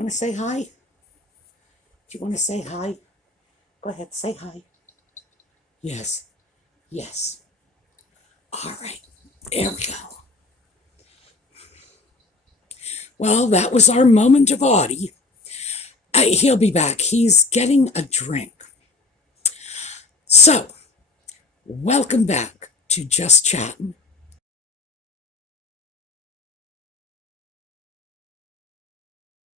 you want to say hi? Do you want to say hi? Go ahead, say hi. Yes, yes. All right, there we go. Well, that was our moment of Audie. He'll be back. He's getting a drink. So, welcome back to Just Chattin'.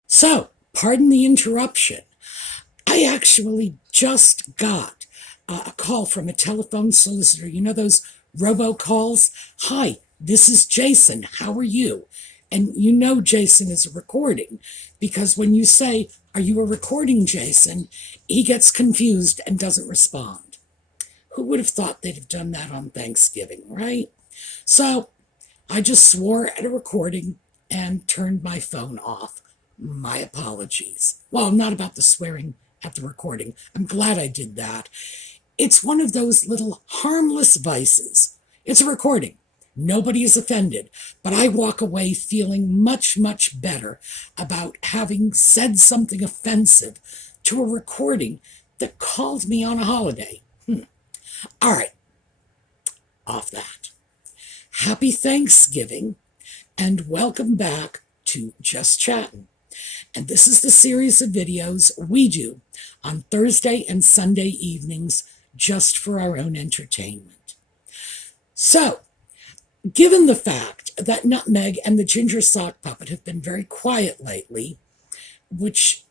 So, pardon the interruption. I actually just got a call from a telephone solicitor. You know those robocalls? Hi, this is Jason. How are you? And you know Jason is a recording because when you say, "Are you a recording, Jason?" he gets confused and doesn't respond. Who would have thought they'd have done that on Thanksgiving, right? So I just swore at a recording and turned my phone off. My apologies. Well, not about the swearing at the recording. I'm glad I did that. It's one of those little harmless vices. It's a recording. Nobody is offended, but I walk away feeling much, much better about having said something offensive to a recording that called me on a holiday. All right, off that. Happy Thanksgiving, and welcome back to Just Chattin'. And this is the series of videos we do on Thursday and Sunday evenings just for our own entertainment. So, given the fact that Nutmeg and the Ginger Sock Puppet have been very quiet lately, which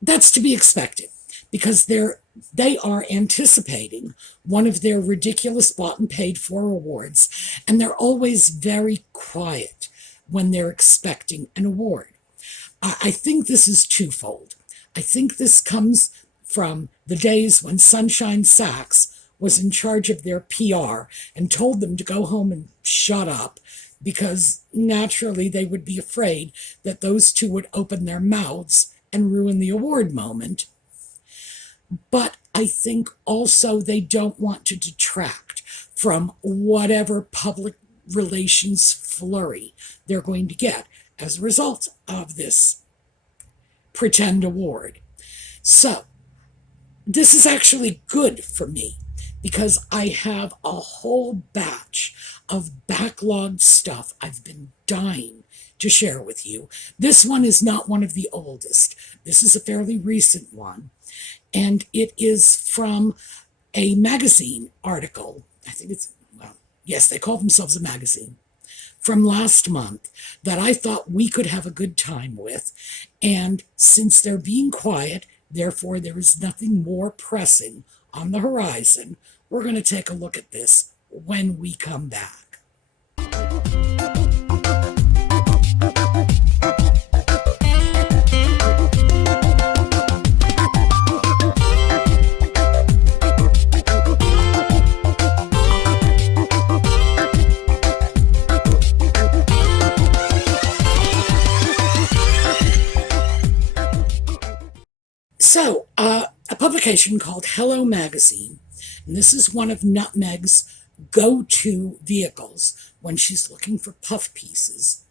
that's to be expected because they are anticipating one of their ridiculous bought and paid for awards, and they're always very quiet when they're expecting an award. I think this is twofold. I think this comes from the days when Sunshine Sachs was in charge of their PR and told them to go home and shut up because naturally they would be afraid that those two would open their mouths and ruin the award moment. But I think also they don't want to detract from whatever public relations flurry they're going to get as a result of this pretend award. So, this is actually good for me because I have a whole batch of backlogged stuff I've been dying to share with you. This one is not one of the oldest. This is a fairly recent one. And it is from a magazine article. I think it's, well, yes, they call themselves a magazine, from last month that I thought we could have a good time with. And since they're being quiet, therefore there is nothing more pressing on the horizon, we're going to take a look at this when we come back. So, a publication called Hello Magazine, and this is one of Nutmeg's go-to vehicles when she's looking for puff pieces.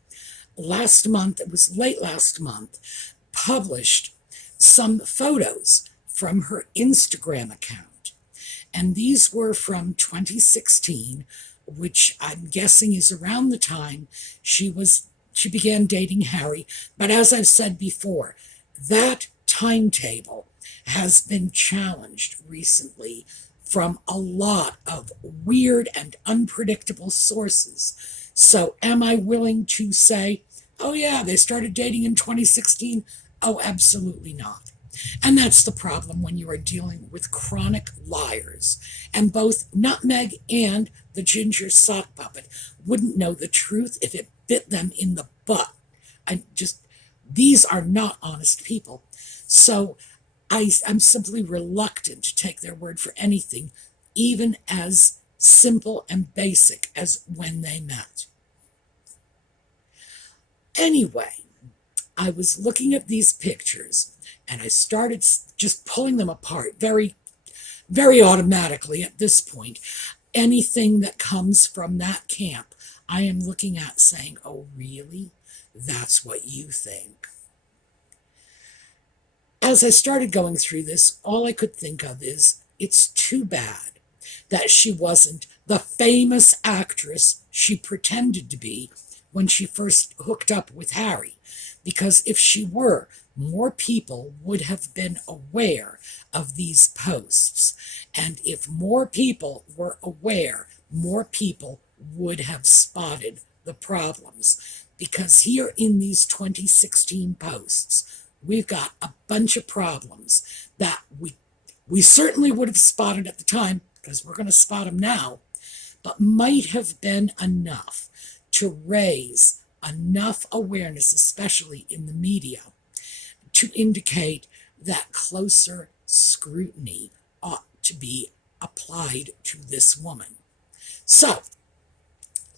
Last month, it was late last month, published some photos from her Instagram account. And these were from 2016, which I'm guessing is around the time she began dating Harry. But as I've said before, that timetable has been challenged recently from a lot of weird and unpredictable sources. So am I willing to say, oh yeah, they started dating in 2016? Oh, absolutely not. And that's the problem when you are dealing with chronic liars. And both Nutmeg and the Ginger Sock Puppet wouldn't know the truth if it bit them in the butt. These are not honest people. So I'm simply reluctant to take their word for anything, even as simple and basic as when they met. Anyway, I was looking at these pictures and I started just pulling them apart very, very automatically at this point. Anything that comes from that camp, I am looking at saying, oh, really? That's what you think. as I started going through this, all I could think of is it's too bad that she wasn't the famous actress she pretended to be when she first hooked up with Harry. Because if she were, more people would have been aware of these posts. And if more people were aware, more people would have spotted the problems. Because here in these 2016 posts, we've got a bunch of problems that we certainly would have spotted at the time, because we're going to spot them now, but might have been enough to raise enough awareness, especially in the media, to indicate that closer scrutiny ought to be applied to this woman. So,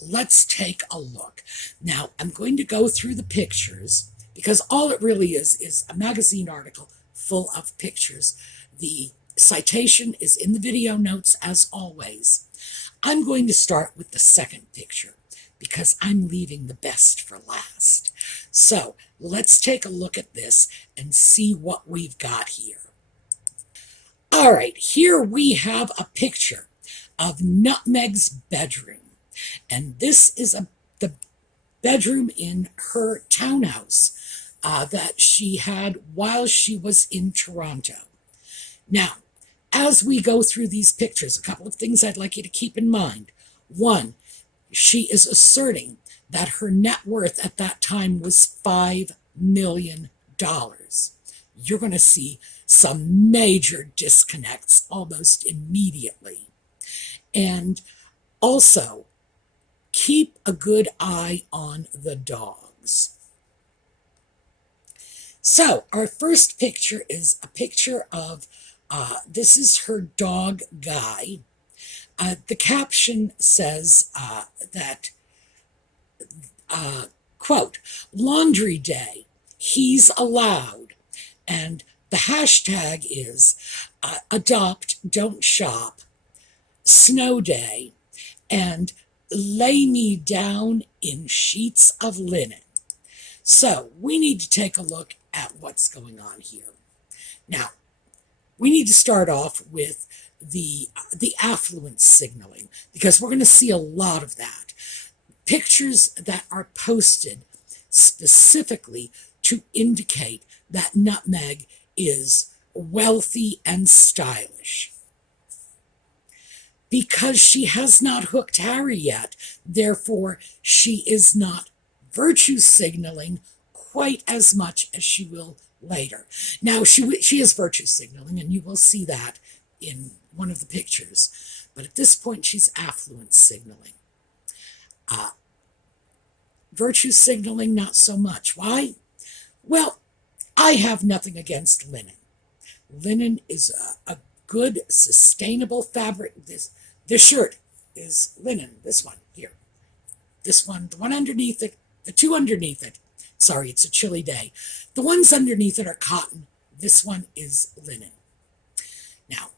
let's take a look. Now, I'm going to go through the pictures, because all it really is a magazine article full of pictures. The citation is in the video notes, as always. I'm going to start with the second picture, because I'm leaving the best for last. So let's take a look at this and see what we've got here. All right, here we have a picture of Nutmeg's bedroom. And this is the bedroom in her townhouse that she had while she was in Toronto. Now, as we go through these pictures, a couple of things I'd like you to keep in mind. One, she is asserting that her net worth at that time was $5 million. You're going to see some major disconnects almost immediately. And also, keep a good eye on the dogs. So, our first picture is a picture of this is her dog, Guy. The caption says that, quote, laundry day, he's allowed. And the hashtag is adopt, don't shop, snow day, and lay me down in sheets of linen. So we need to take a look at what's going on here. Now, we need to start off with the affluence signaling, because we're going to see a lot of that. Pictures that are posted specifically to indicate that Nutmeg is wealthy and stylish. Because she has not hooked Harry yet, therefore she is not virtue signaling quite as much as she will later. Now, she is virtue signaling, and you will see that in one of the pictures. But at this point, she's affluence signaling. Virtue signaling, not so much. Why? Well, I have nothing against linen. Linen is a good, sustainable fabric. This shirt is linen. This one here. This one, the one underneath it, the two underneath it. Sorry, it's a chilly day. The ones underneath it are cotton. This one is linen. Now,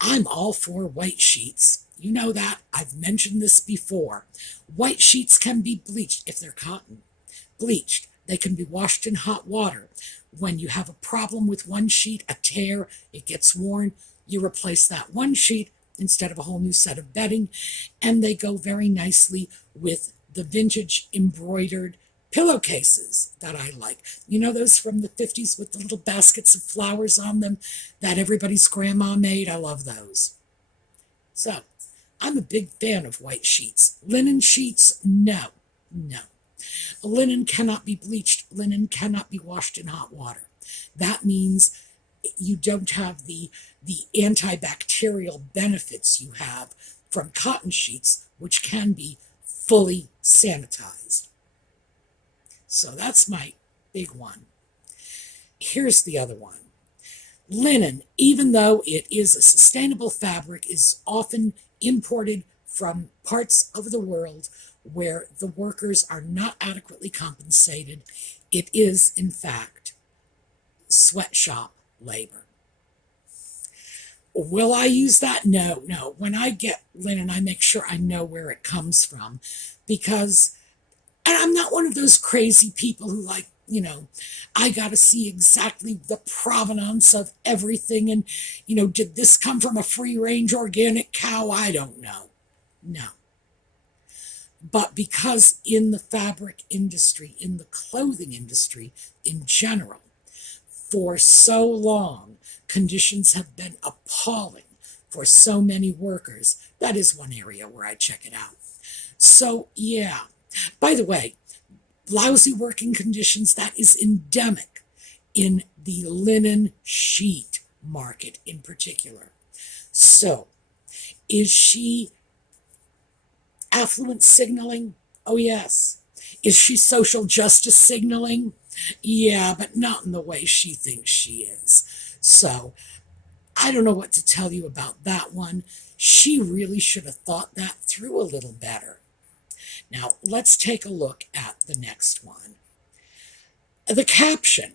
I'm all for white sheets. You know that. I've mentioned this before. White sheets can be bleached if they're cotton. Bleached. They can be washed in hot water. When you have a problem with one sheet, a tear, it gets worn, you replace that one sheet instead of a whole new set of bedding, and they go very nicely with the vintage embroidered pillowcases that I like. You know those from the 50s with the little baskets of flowers on them that everybody's grandma made? I love those. So, I'm a big fan of white sheets. Linen sheets, no. Linen cannot be bleached. Linen cannot be washed in hot water. That means you don't have the antibacterial benefits you have from cotton sheets, which can be fully sanitized. So that's my big one. Here's the other one. Linen, even though it is a sustainable fabric, is often imported from parts of the world where the workers are not adequately compensated. It is, in fact, sweatshop labor. Will I use that? No. When I get linen, I make sure I know where it comes from, because, and I'm not one of those crazy people who like You know, I got to see exactly the provenance of everything. And, did this come from a free range organic cow? I don't know. No. But because in the fabric industry, in the clothing industry in general, for so long, conditions have been appalling for so many workers, that is one area where I check it out. So, yeah. By the way, lousy working conditions, that is endemic in the linen sheet market in particular. So, is she affluent signaling? Oh, yes. Is she social justice signaling? Yeah, but not in the way she thinks she is. So, I don't know what to tell you about that one. She really should have thought that through a little better. Now, let's take a look at the next one. The caption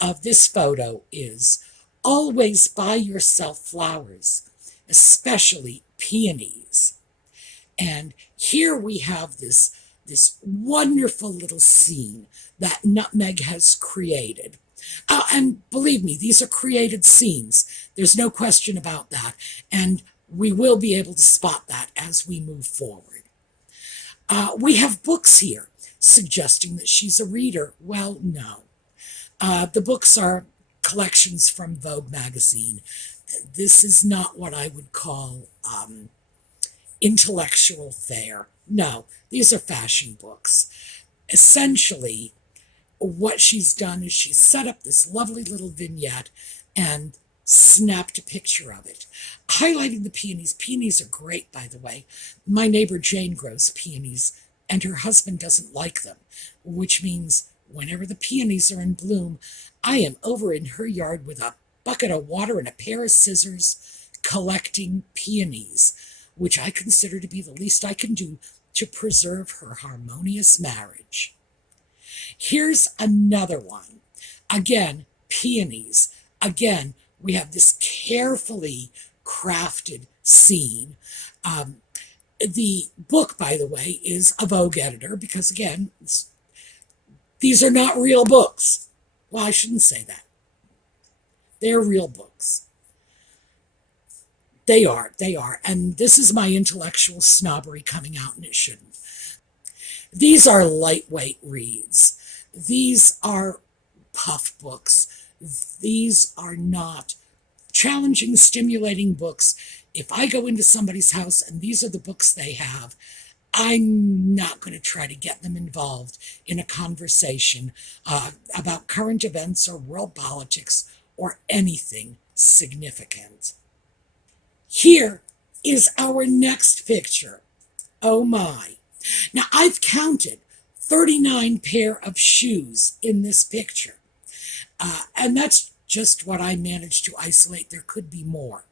of this photo is, "Always buy yourself flowers, especially peonies." And here we have this wonderful little scene that Nutmeg has created. And believe me, these are created scenes. There's no question about that. And we will be able to spot that as we move forward. We have books here suggesting that she's a reader. Well, no. The books are collections from Vogue magazine. This is not what I would call intellectual fare. No, these are fashion books. Essentially, what she's done is she's set up this lovely little vignette and snapped a picture of it, highlighting the peonies. Peonies are great, by the way. My neighbor Jane grows peonies, and her husband doesn't like them, which means whenever the peonies are in bloom, I am over in her yard with a bucket of water and a pair of scissors collecting peonies, which I consider to be the least I can do to preserve her harmonious marriage. Here's another one. Again, peonies. Again, we have this carefully crafted scene. The book, by the way, is a Vogue editor because, again, these are not real books. Well, I shouldn't say that. They're real books. They are. And this is my intellectual snobbery coming out, and it shouldn't. These are lightweight reads. These are puff books. These are not challenging, stimulating books. If I go into somebody's house and these are the books they have, I'm not going to try to get them involved in a conversation about current events or world politics or anything significant. Here is our next picture. Oh my. Now, I've counted 39 pair of shoes in this picture. And that's just what I managed to isolate. There could be more.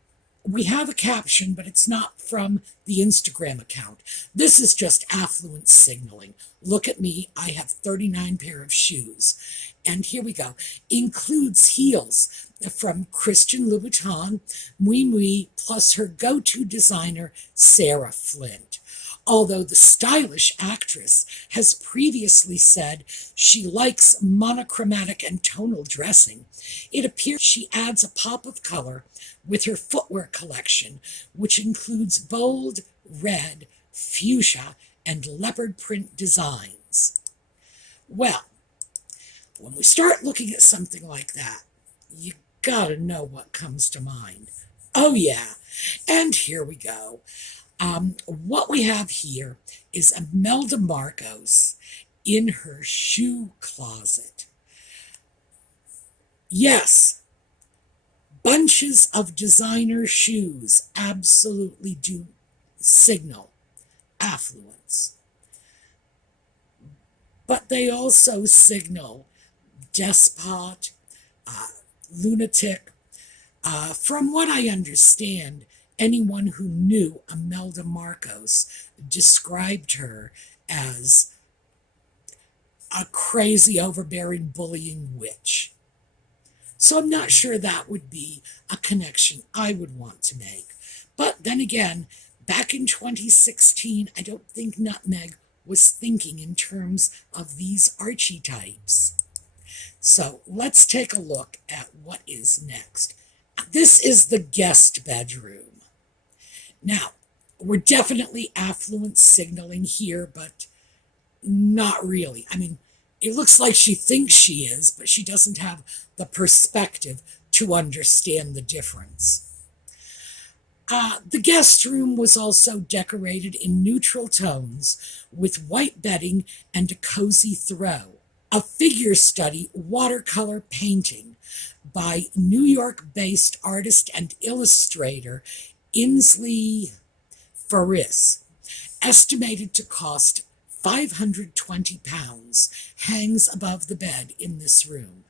We have a caption, but it's not from the Instagram account. This is just affluent signaling. Look at me, I have 39 pair of shoes. And here we go. Includes heels from Christian Louboutin, Mui Mui, plus her go-to designer, Sarah Flint. Although the stylish actress has previously said she likes monochromatic and tonal dressing, it appears she adds a pop of color with her footwear collection, which includes bold red, fuchsia, and leopard print designs. Well, when we start looking at something like that, you gotta know what comes to mind. Oh yeah, and here we go. What we have here is Imelda Marcos in her shoe closet. Yes, bunches of designer shoes absolutely do signal affluence. But they also signal despot, lunatic. From what I understand, anyone who knew Imelda Marcos described her as a crazy, overbearing, bullying witch. So I'm not sure that would be a connection I would want to make. But then again, back in 2016, I don't think Nutmeg was thinking in terms of these archetypes. So let's take a look at what is next. This is the guest bedroom. Now, we're definitely affluent signaling here, but not really. I mean, it looks like she thinks she is, but she doesn't have the perspective to understand the difference. The guest room was also decorated in neutral tones with white bedding and a cozy throw. A figure study watercolor painting by New York-based artist and illustrator Inslee Faris, estimated to cost £520, hangs above the bed in this room.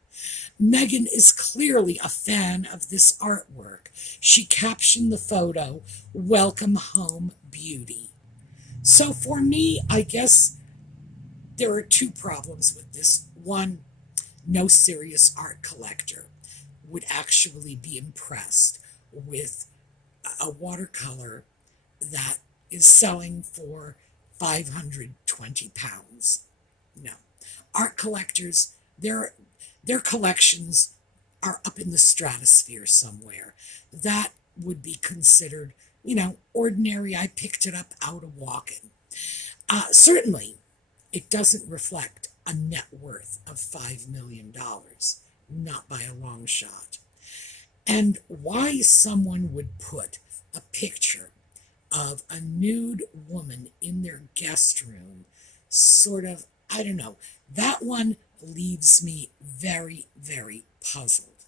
Meghan is clearly a fan of this artwork. She captioned the photo, "Welcome home, beauty." So for me, I guess there are two problems with this. One, no serious art collector would actually be impressed with a watercolor that is selling for £520. No. Art collectors, their collections are up in the stratosphere somewhere. That would be considered, ordinary. I picked it up out of walking. Certainly, it doesn't reflect a net worth of $5 million, not by a long shot. And why someone would put a picture of a nude woman in their guest room, sort of, I don't know, that one leaves me very, very puzzled.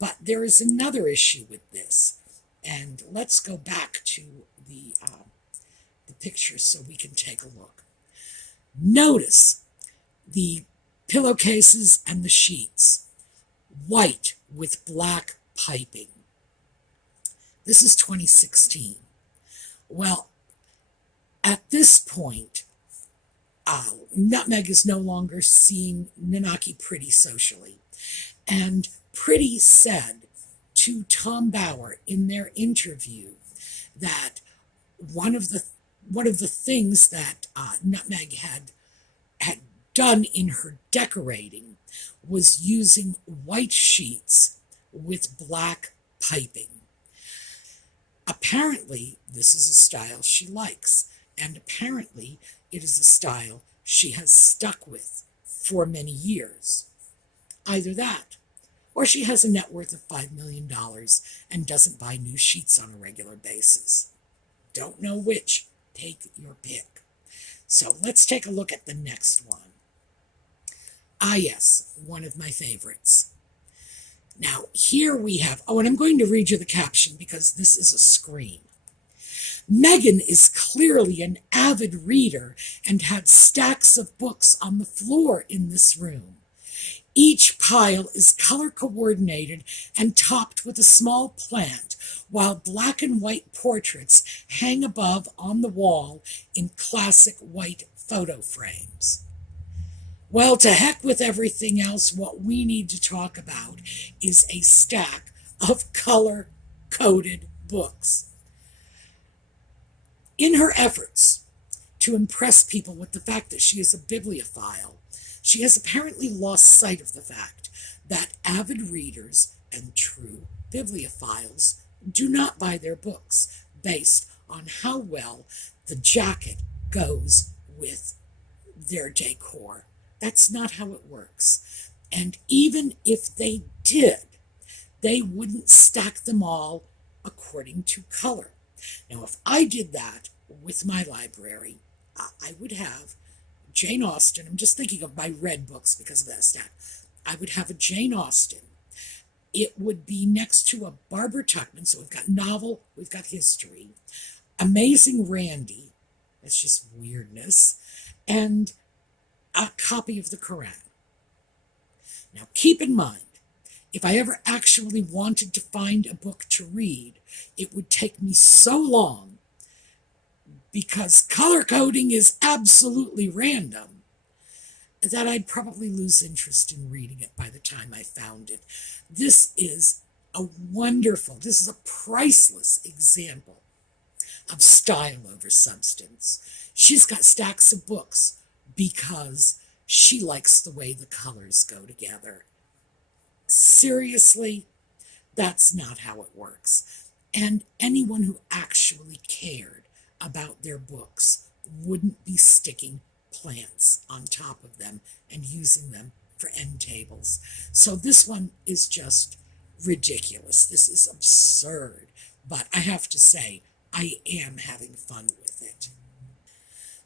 But there is another issue with this, and let's go back to the picture so we can take a look. Notice the pillowcases and the sheets, white with black piping. This is 2016. Well, at this point, Nutmeg is no longer seeing Nanaki Pretty socially. And Pretty said to Tom Bauer in their interview that one of the things that Nutmeg had done in her decorating was using white sheets with black piping. Apparently, this is a style she likes, and apparently it is a style she has stuck with for many years. Either that, or she has a net worth of $5 million and doesn't buy new sheets on a regular basis. Don't know which. Take your pick. So let's take a look at the next one. Yes, one of my favorites. Now, here we have, and I'm going to read you the caption because this is a scream. Meghan is clearly an avid reader and had stacks of books on the floor in this room. Each pile is color coordinated and topped with a small plant, while black and white portraits hang above on the wall in classic white photo frames. Well, to heck with everything else, what we need to talk about is a stack of color-coded books. In her efforts to impress people with the fact that she is a bibliophile, she has apparently lost sight of the fact that avid readers and true bibliophiles do not buy their books based on how well the jacket goes with their decor. That's not how it works. And even if they did, they wouldn't stack them all according to color. Now, if I did that with my library, I would have Jane Austen. I'm just thinking of my red books because of that stack. I would have a Jane Austen. It would be next to a Barbara Tuchman. So we've got novel, we've got history. Amazing Randy. That's just weirdness. And a copy of the Quran. Now, keep in mind, if I ever actually wanted to find a book to read, it would take me so long because color coding is absolutely random that I'd probably lose interest in reading it by the time I found it. This is this is a priceless example of style over substance. She's got stacks of books because She likes the way the colors go together. Seriously, that's not how it works. And anyone who actually cared about their books wouldn't be sticking plants on top of them and using them for end tables. So this one is just ridiculous. This is absurd. But I have to say, I am having fun with it.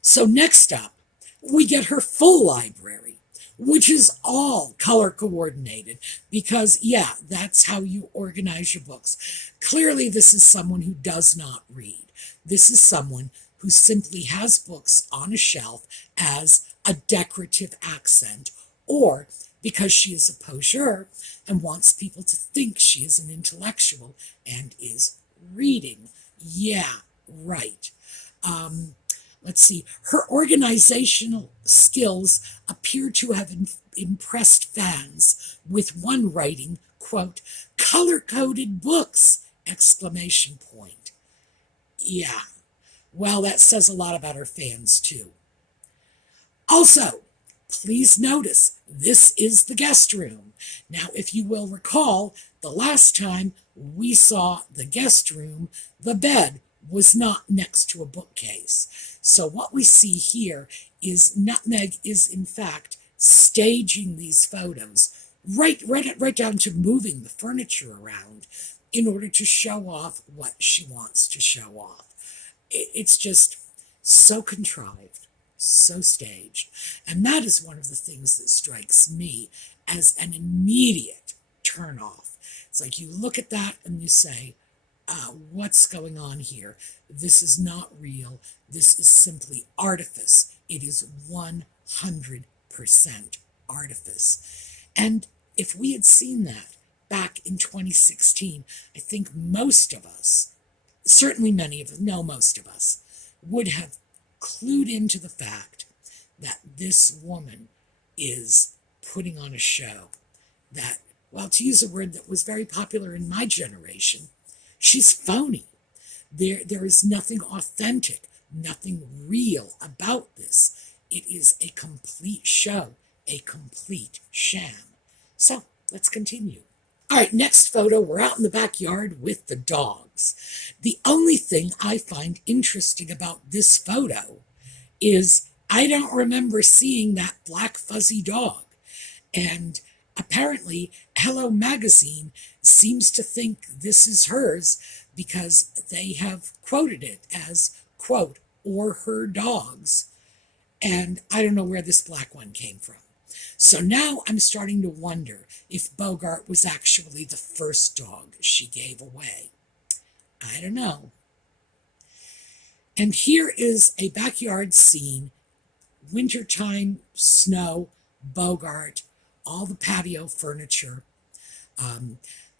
So next up, we get her full library, which is all color coordinated because, yeah, that's how you organize your books. Clearly, this is someone who does not read. This is someone who simply has books on a shelf as a decorative accent, or because she is a poseur and wants people to think she is an intellectual and is reading. Yeah, right. Um, let's see, her organizational skills appear to have impressed fans, with one writing, quote, color-coded books, exclamation point. Yeah, well, that says a lot about her fans, too. Also, please notice this is the guest room. Now, if you will recall, the last time we saw the guest room, the bed was not next to a bookcase. So what we see here is Nutmeg is in fact staging these photos, right down to moving the furniture around in order to show off what she wants to show off. It's just so contrived, so staged. And that is one of the things that strikes me as an immediate turnoff. It's like you look at that and you say, what's going on here? This is not real. This is simply artifice. It is 100% artifice. And if we had seen that back in 2016, I think most of us, certainly many of us, no, most of us, would have clued into the fact that this woman is putting on a show that, well, to use a word that was very popular in my generation, she's phony. There is nothing authentic, nothing real about this. It is a complete show, a complete sham. So let's continue. All right, next photo, we're out in the backyard with the dogs. The only thing I find interesting about this photo is I don't remember seeing that black fuzzy dog. And apparently, Hello Magazine seems to think this is hers because they have quoted it as, quote, or her dogs. And I don't know where this black one came from. So now I'm starting to wonder if Bogart was actually the first dog she gave away. I don't know. And here is a backyard scene, wintertime, snow, Bogart, all the patio furniture.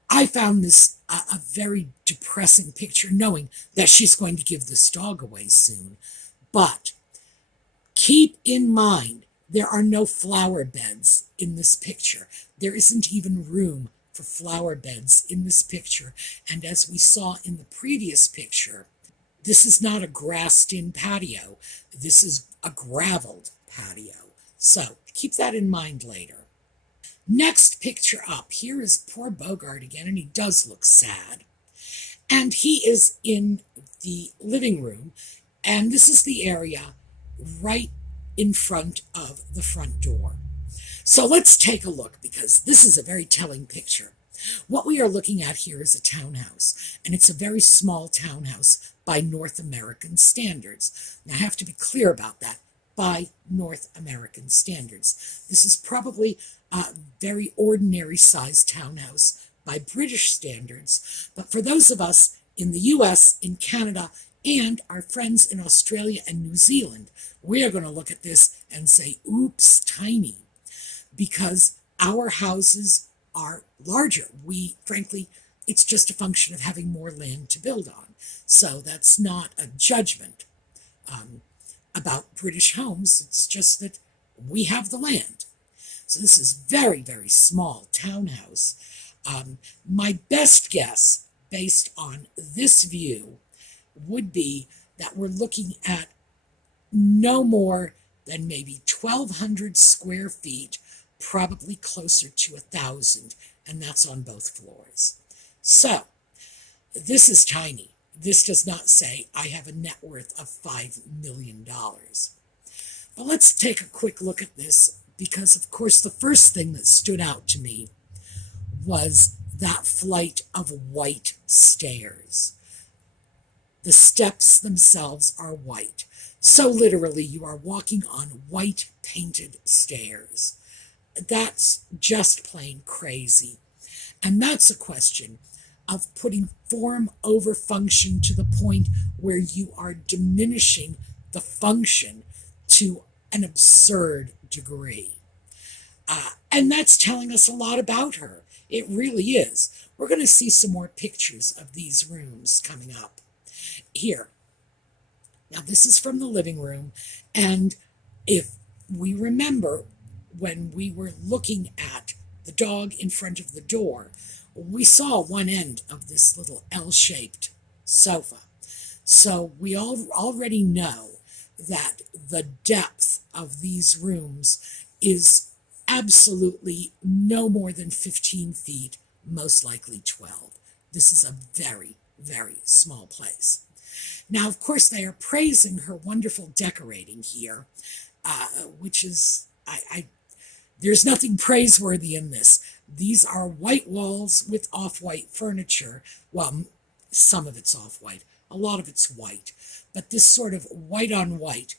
I found this a very depressing picture, knowing that she's going to give this dog away soon. But keep in mind, there are no flower beds in this picture. There isn't even room for flower beds in this picture. And as we saw in the previous picture, this is not a grassed-in patio. This is a graveled patio. So keep that in mind later. Next picture up, here is poor Bogart again, and he does look sad. And he is in the living room, and this is the area right in front of the front door. So let's take a look, because this is a very telling picture. What we are looking at here is a townhouse, and it's a very small townhouse by North American standards. Now, I have to be clear about that, by North American standards. This is probably a very ordinary sized townhouse by British standards, but for those of us in the US, in Canada, and our friends in Australia and New Zealand, we are going to look at this and say, oops, tiny, because our houses are larger. Frankly, it's just a function of having more land to build on. So that's not a judgment about British homes. It's just that we have the land. So this is very, very small townhouse. My best guess, based on this view, would be that we're looking at no more than maybe 1,200 square feet, probably closer to 1,000, and that's on both floors. So, this is tiny. This does not say I have a net worth of $5 million. But let's take a quick look at this, because, of course, the first thing that stood out to me was that flight of white stairs. The steps themselves are white. So literally, you are walking on white painted stairs. That's just plain crazy. And that's a question of putting form over function to the point where you are diminishing the function to an absurd degree. And that's telling us a lot about her. It really is. We're going to see some more pictures of these rooms coming up. Here. Now, this is from the living room, and if we remember when we were looking at the dog in front of the door, we saw one end of this little L-shaped sofa. So we all already know that the depth of these rooms is absolutely no more than 15 feet, most likely 12. This is a very, very small place. Now, of course, they are praising her wonderful decorating here, which is, there's nothing praiseworthy in this. These are white walls with off-white furniture. Well, some of it's off-white. A lot of it's white. But this sort of white on white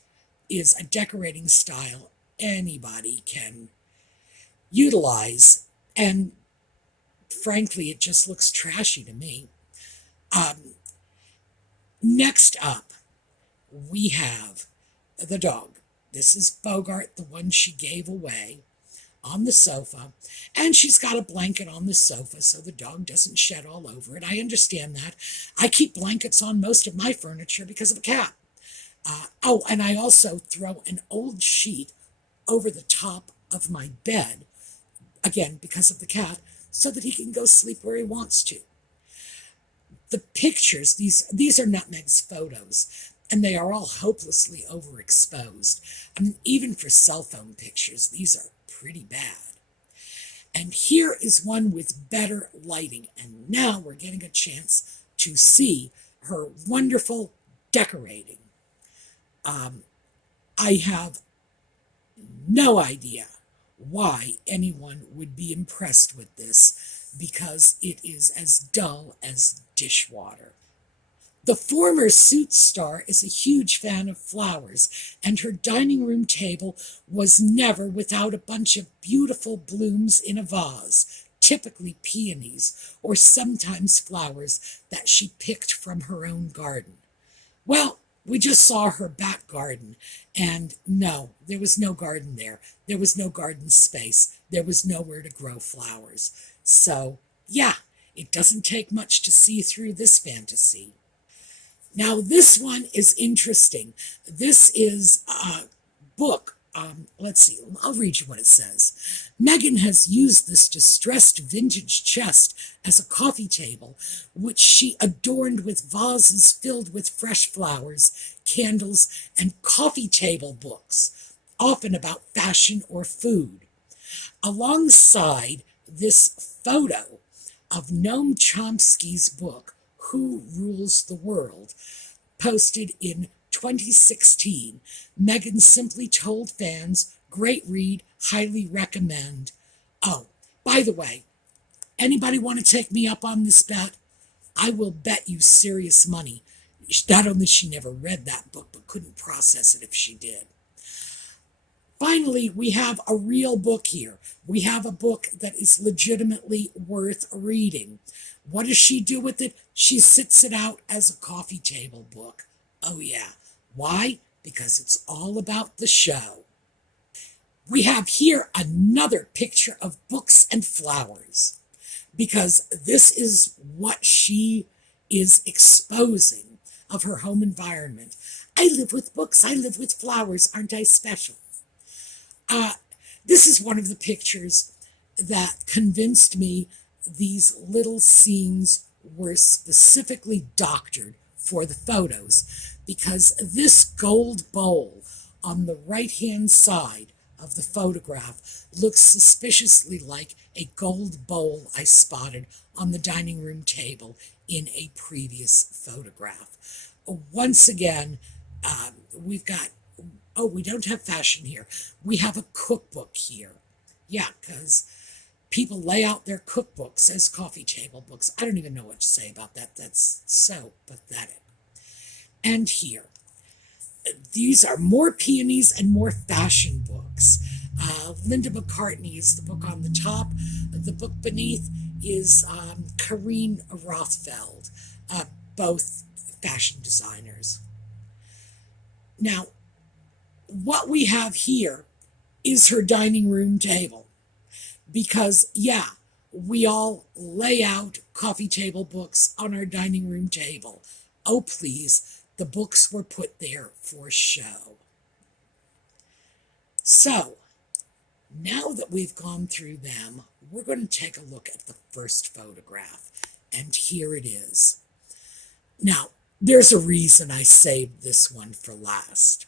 is a decorating style anybody can utilize. And frankly, it just looks trashy to me. Next up, we have the dog. This is Bogart, the one she gave away, on the sofa. And she's got a blanket on the sofa so the dog doesn't shed all over it. I understand that. I keep blankets on most of my furniture because of the cat. And I also throw an old sheet over the top of my bed, again, because of the cat, so that he can go sleep where he wants to. The pictures, these are Nutmeg's photos, and they are all hopelessly overexposed. I mean, even for cell phone pictures, these are pretty bad. And here is one with better lighting, and now we're getting a chance to see her wonderful decorating. I have no idea why anyone would be impressed with this, because it is as dull as dishwater. The former Suits star is a huge fan of flowers, and her dining room table was never without a bunch of beautiful blooms in a vase, typically peonies, or sometimes flowers that she picked from her own garden. Well, we just saw her back garden, and no, there was no garden there. There was no garden space. There was nowhere to grow flowers. So, yeah, it doesn't take much to see through this fantasy. Now, this one is interesting. This is a book. Let's see, I'll read you what it says. Meghan has used this distressed vintage chest as a coffee table, which she adorned with vases filled with fresh flowers, candles, and coffee table books, often about fashion or food. Alongside this photo of Noam Chomsky's book, Who Rules the World, posted in 2016, Meghan simply told fans, "Great read, highly recommend." Oh, by the way, anybody want to take me up on this bet? I will bet you serious money. Not only she never read that book, but couldn't process it if she did. Finally, we have a real book here. We have a book that is legitimately worth reading. What does she do with it? She sits it out as a coffee table book. Oh yeah. Why? Because it's all about the show. We have here another picture of books and flowers, because this is what she is exposing of her home environment. I live with books. I live with flowers. Aren't I special? This is one of the pictures that convinced me these little scenes were specifically doctored for the photos, because this gold bowl on the right-hand side of the photograph looks suspiciously like a gold bowl I spotted on the dining room table in a previous photograph. Once again, we've got, oh, we don't have fashion here. We have a cookbook here. Yeah, because people lay out their cookbooks as coffee table books. I don't even know what to say about that. That's so pathetic. And here, these are more peonies and more fashion books. Linda McCartney is the book on the top. The book beneath is Karine Rothfeld, both fashion designers. Now, what we have here is her dining room table. Because, yeah, we all lay out coffee table books on our dining room table. Oh, please, the books were put there for show. So, now that we've gone through them, we're going to take a look at the first photograph. And here it is. Now, there's a reason I saved this one for last.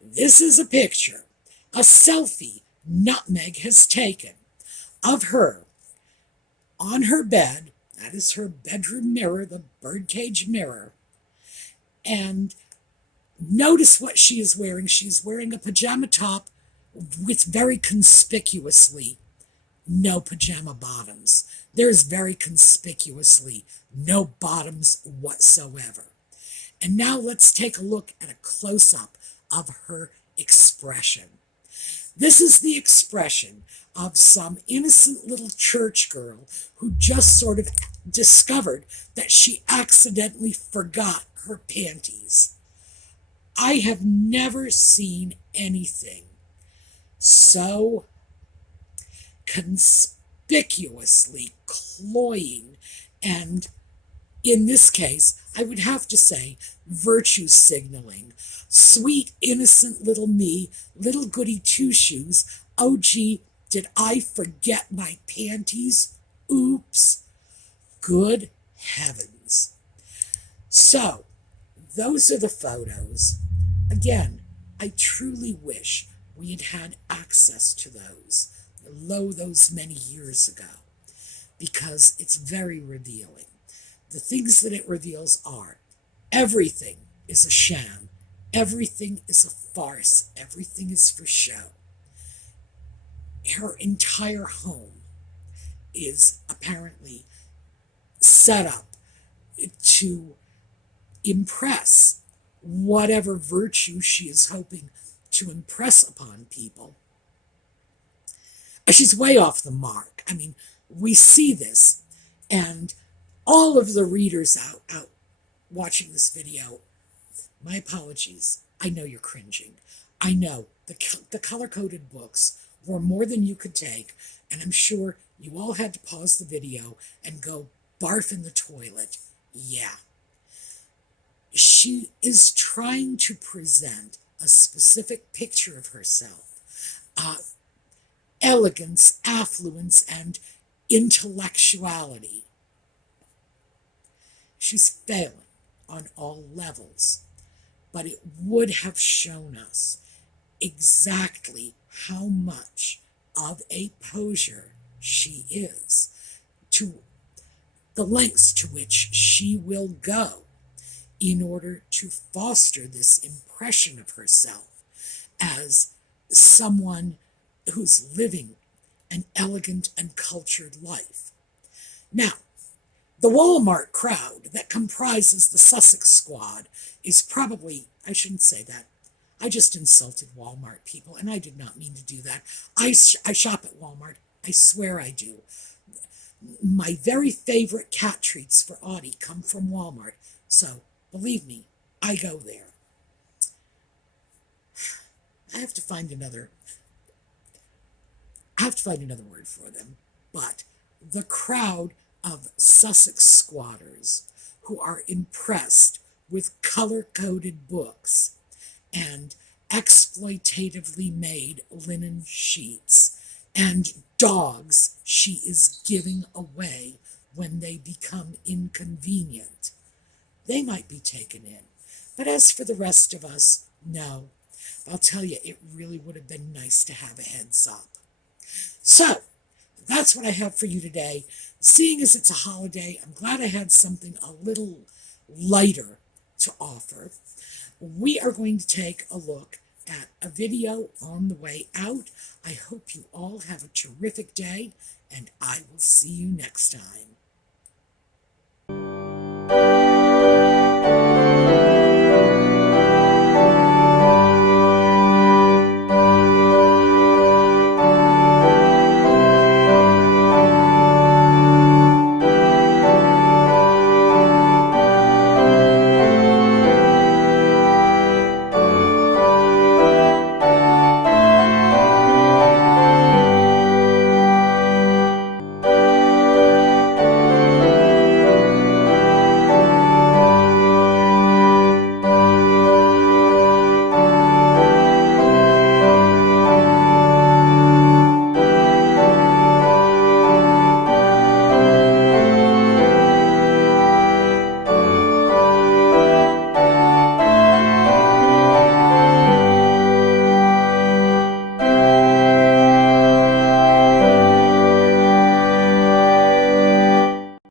This is a picture, a selfie Nutmeg has taken of her on her bed. That is her bedroom mirror, the birdcage mirror. And notice what she is wearing. She's wearing a pajama top with very conspicuously no pajama bottoms. There's very conspicuously no bottoms whatsoever. And now let's take a look at a close-up of her expression. This is the expression of some innocent little church girl who just sort of discovered that she accidentally forgot her panties. I have never seen anything so conspicuously cloying and, in this case, I would have to say, virtue signaling. Sweet, innocent little me, little goody two-shoes. Oh, gee, did I forget my panties? Oops. Good heavens. So, those are the photos. Again, I truly wish we had had access to those many years ago, because it's very revealing. The things that it reveals are everything is a sham, everything is a farce, everything is for show. Her entire home is apparently set up to impress whatever virtue she is hoping to impress upon people. She's way off the mark. I mean, we see this, and all of the readers out watching this video, my apologies. I know you're cringing. I know the color-coded books were more than you could take, and I'm sure you all had to pause the video and go barf in the toilet. Yeah. She is trying to present a specific picture of herself. Elegance, affluence, and intellectuality. She's failing on all levels, but it would have shown us exactly how much of a poseur she is, to the lengths to which she will go in order to foster this impression of herself as someone who's living an elegant and cultured life. Now, the Walmart crowd that comprises the Sussex squad is probably, I shouldn't say that, I just insulted Walmart people, and I did not mean to do that. I shop at Walmart. I swear I do. My very favorite cat treats for Audie come from Walmart, so believe me, I go there. I have to find another word for them, but the crowd of Sussex squatters who are impressed with color-coded books and exploitatively made linen sheets and dogs she is giving away when they become inconvenient. They might be taken in. But as for the rest of us, no. I'll tell you, it really would have been nice to have a heads up. So, that's what I have for you today. Seeing as it's a holiday, I'm glad I had something a little lighter to offer. We are going to take a look at a video on the way out. I hope you all have a terrific day, and I will see you next time.